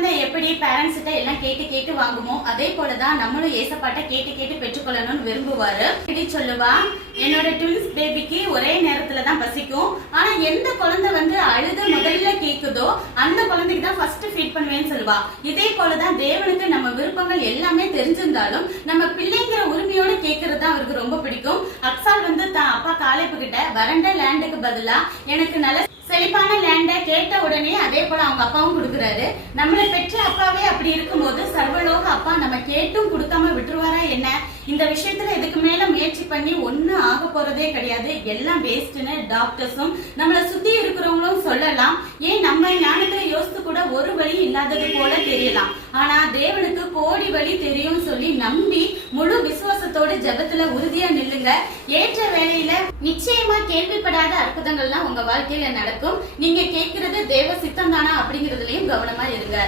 குழந்தை எப்படி பேரண்ட்ஸ் கிட்ட எல்லாம் கேட்டு கேட்டு வாங்குமோ அதே போலதான் நம்மளும் ஏசப்பாட்ட கேட்டு கேட்டு பெற்றுக்கொள்ளணும்னு விரும்புவாரு. சொல்லுவா, என்னோட ட்வின்ஸ் பேபிக்கு ஒரே நேரத்துல தான் பசிக்கும். ஆனா எந்த குழந்தை அழுத முதல்ல கேக்குதோ அந்த குழந்தைக்கு தான் ஃபர்ஸ்ட் ஃபீட் பண்ணுவேன்னு சொல்லுவா. இதே போலதான் தேவனுக்கு நம்ம விருப்பங்கள் எல்லாமே தெரிஞ்சிருந்தாலும் நம்ம பிள்ளைங்கிற உரிமையோட கேக்குறது தான் அவருக்கு ரொம்ப பிடிக்கும். அக்சால் தான் அப்பா காலேப்பு கிட்ட வறண்ட லேண்டுக்கு பதிலா எனக்கு நல்ல செழிப்பான லேண்ட கேட்ட உடனே அதே போல அவங்க அப்பாவும் கொடுக்குறாரு. நம்மளை பெற்ற அப்பாவே அப்படி இருக்கும்போது சர்வலோக அப்பா நம்ம கேட்டும் கொடுக்காம விட்டுருவாரா என்ன? இந்த விஷயத்துல இதுக்கு மேல முயற்சி பண்ணி ஒன்னும் ஆக போறதே கிடையாது. எல்லாம் வேஸ்ட்னு டாக்டர்ஸும் நம்மளை சுத்தி இருக்கிறவங்களும் சொல்லலாம். ஏன் நம்ம ஞானத்தை யோசித்து கூட ஒரு வழி இல்லாதது போல தெரியலாம். ஆனா தேவனுக்கு கோடி வழி தெரியும் சொல்லி நம்பி முழு விசுவாசத்தோடு ஜெபத்துல உறுதியா நில்லுங்க. ஏற்ற வேலையில நிச்சயமா கேள்விப்படாத அற்புதங்கள்லாம் உங்க வாழ்க்கையில நடக்கும். நீங்க கேட்கிறது தேவ சித்தம் தானா அப்படிங்கறதுலயும் கவனமா இருங்க.